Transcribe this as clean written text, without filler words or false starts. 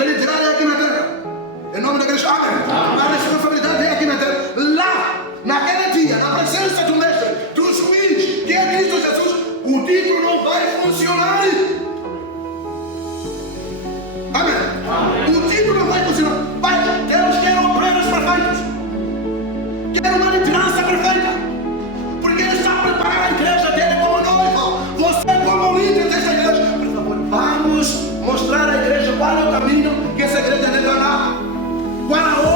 de liderar é aqui na terra. Em nome da igreja, amém. A responsabilidade é aqui na terra. Lá, naquele dia, na presença do mestre, do juiz, que é Cristo Jesus, o título não vai funcionar. Amém. O título não vai funcionar. Pai, Deus quer obreiros perfeitos. Quer uma liderança perfeita. Porque Ele está preparando a igreja dele como noiva. Você como líder dessa igreja. Por favor, vamos mostrar à igreja qual é o caminho que essa igreja deve andar. Qual a